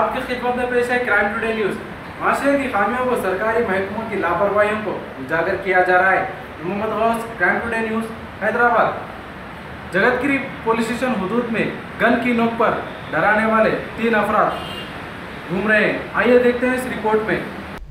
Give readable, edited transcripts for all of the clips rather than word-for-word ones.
आपकी खिदमत में पेश है क्राइम टुडे न्यूज़। माशरे की खामियों को सरकारी महकमों की लापरवाहियों को उजागर किया जा रहा है। Mohammed Ghouse, crime today news, Hyderabad. Jagathgiri police station हुदूद में गन की नोक पर डराने वाले 3 अफराद घूम रहे हैं। आइए देखते हैं इस रिपोर्ट में।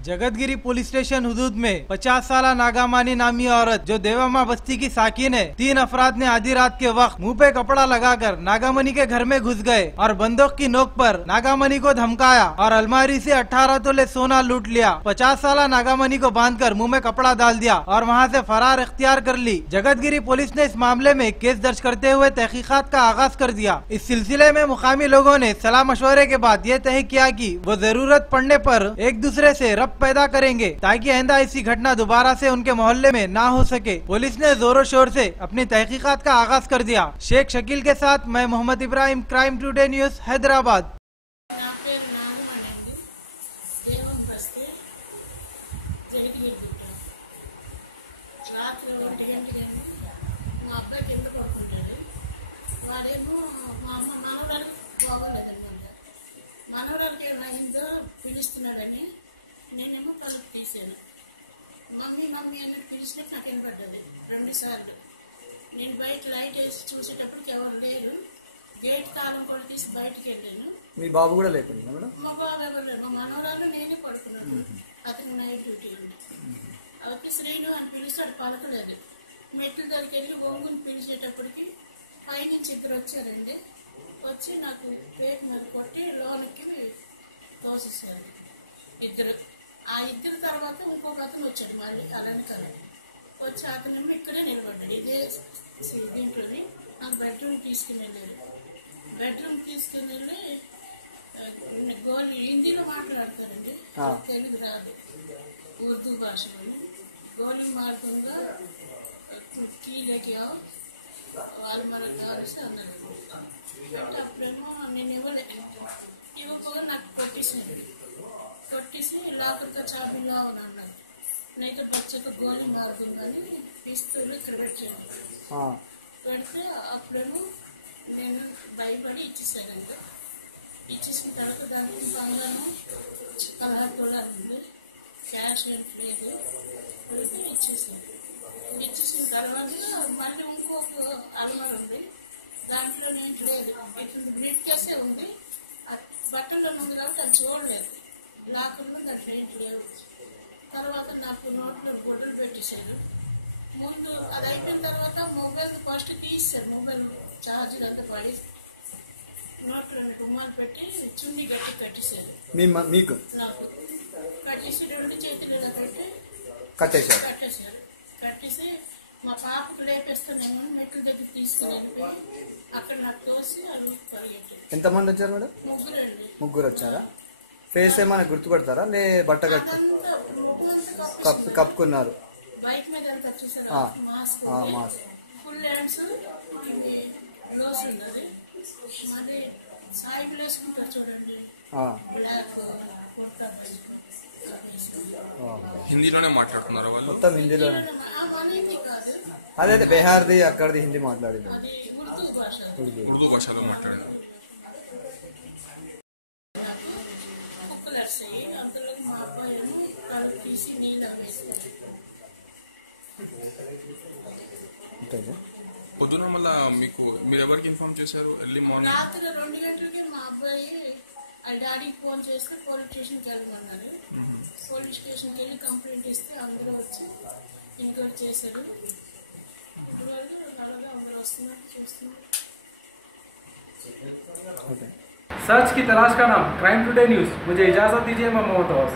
जगतगिरी पुलिस स्टेशन हुदूद में 50 साला नागामानी नामी औरत जो देवामा बस्ती की साकिन है, 3 अफराद ने आधी रात के वक्त मुंह पे कपड़ा लगाकर नागामनी के घर में घुस गए और बंदूक की नोक पर नागामनी को धमकाया और अलमारी से 18 तोले सोना लूट लिया। 50 साला नागामनी को बांधकर मुंह में कपड़ा डाल दिया और वहां से फरार इख्तियार कर ली। जगतगिरी पुलिस ने इस मामले में केस दर्ज करते हुए तहकीकात का आगाज कर दिया। इस सिलसिले में मुकामी लोगों ने सलाह मशवरे के बाद ये तय किया कि वो जरूरत पड़ने पर एक दूसरे से रब्त पैदा करेंगे ताकि आइंदा ऐसी घटना दोबारा से उनके मोहल्ले में ना हो सके। पुलिस ने जोरों शोर से अपनी तहकीकात का आगाज कर दिया। शेख शकील के साथ मैं Mohammed Ibrahim, crime today news, Hyderabad. పిలుస్తున్నాడని నేనేమో తలుపు తీసాను. మమ్మీ మమ్మీ అని పిలిచినట్టు నాకు వినపడ్డది 2 సార్లు. నేను బయట లైట్ వేసి చూసేటప్పటికి ఎవరు లేరు. గేట్ తాళం కూడా తీసి బయటకు వెళ్ళాను. మీ బాబు కూడా లేకుండా మేడం? మా బాబు ఎవరు లేరు. మా మనవరాలు నేనే పడుకున్నాను. అతను నైట్ డ్యూటీ ఉంది. అయితే శ్రీను అని పిలిచాడు, పలకలేదు. మెట్ల దగ్గరికి వెళ్ళి ఒంగుని పిలిచేటప్పటికి పైనుంచి 2 వచ్చారండి. వచ్చి నాకు పేరు మీద కొట్టి లోనికి తోసేసారు 2. ఆ 2 తర్వాత ఇంకొక అతను వచ్చాడు మళ్ళీ అలానే కదా వచ్చి అతనేమో ఇక్కడే నిలబడ్డాడు. ఇదే దీంట్లోని నాకు బెడ్రూమ్ తీసుకుని వెళ్ళారు. బెడ్రూమ్ తీసుకుని వెళ్ళి గోలి హిందీలో మాట్లాడతారండి, తెలుగు రాదు, ఉర్దూ భాషలో. గోలి మార్గంగా కీలకి వాళ్ళు మనకు కావాల్సి అన్నారు. అంటే అప్పుడేమో నేను ఇవ్వకపోగా నాకు కొట్టేసి లాకర్గా చాబీలో అన్నారు. నైతే బచ్చక గోలి మారుతుందని పిస్తూలు ఇక్కడ పెట్టాను. పెడితే అప్పుడేమో నేను భయపడి ఇచ్చేసాను. ఇంకా ఇచ్చేసిన తర్వాత దానికి బంగారం $16 ఉంది, క్యాష్ లేదు, ఇచ్చేసాను. ఇచ్చేసిన తర్వాత మళ్ళీ ఇంకొక అల్మార్ ఉంది, దాంట్లో నేను లేదు, బ్రీఫ్ కేసే ఉంది. బట్టల్లో ఉంది కాబట్టి అది చూడలేదు. లాకర్లో దాంట్లో ఏంటి లేవు. తర్వాత నాకు నోట్లో గుడ్డలు పెట్టేశారు. ముందు అది అయిపోయిన తర్వాత మొబైల్ ఫస్ట్ తీసారు. మొబైల్ ఛార్జర్ అంతా పడి నోట్లో గుమ్మాలు పెట్టి చున్ని గట్టి కట్టేశారు. మీకు నాకు కట్టేసి 2 చేతులు ఇలా పెట్టి కట్టేశారు. కట్టేసి మా పాపకు లేపేస్తానేమో మెట్ల దగ్గర తీసుకుని వెళ్ళిపోయి అక్కడ నాకు తోసి వాళ్ళు పరిగెట్టారు. ఎంతమంది వచ్చారు మేడం? 3 ముగ్గురు వచ్చారా? ఫేస్ ఏమైనా గుర్తుపడతారా? లే బట్ట కప్పుకున్నారు? బైక్ మీద అంతా చూసారా? మాస్క్, ఫుల్ హ్యాండ్స్, గ్లోవ్స్ ఉన్నది. మళ్ళీ సాయిబులు వేసుకుంటారు చూడండి, బ్లాక్ కుర్తా బైక్. హిందీలోనే మాట్లాడుతున్నారు వాళ్ళు? మొత్తం హిందీలోనే. కాదు, అదే బీహార్ది అక్కడిది హిందీ మాట్లాడింది. అది ఉర్దూ భాషలో మాట్లాడారు. కుక్కలు అరిసాయి. అంతలోకి మా అబ్బాయి కళ్ళు తీసి నీళ్ళు వేసుకుంటారు. పొద్దున మళ్ళా మీరు ఎవరికి ఇన్ఫార్మ్ చేశారు? ఎర్లీ మార్నింగ్ రాత్రి 2 గంటలకి మా అబ్బాయి ఆ డాడీకి ఫోన్ చేస్తే పోలీస్ స్టేషన్కి వెళ్ళమన్నారు. పోలీస్ స్టేషన్కి వెళ్ళి కంప్లైంట్ ఇస్తే అందరూ వచ్చి ఎంక్వైరీ చేశారు. ఇప్పుడు వాళ్ళు అందరూ వస్తున్నారు, చూస్తున్నారు. सच की तलाश का नाम क्राइम टुडे न्यूज़। मुझे इजाजत दीजिए, मैं मोहम्मद गौस।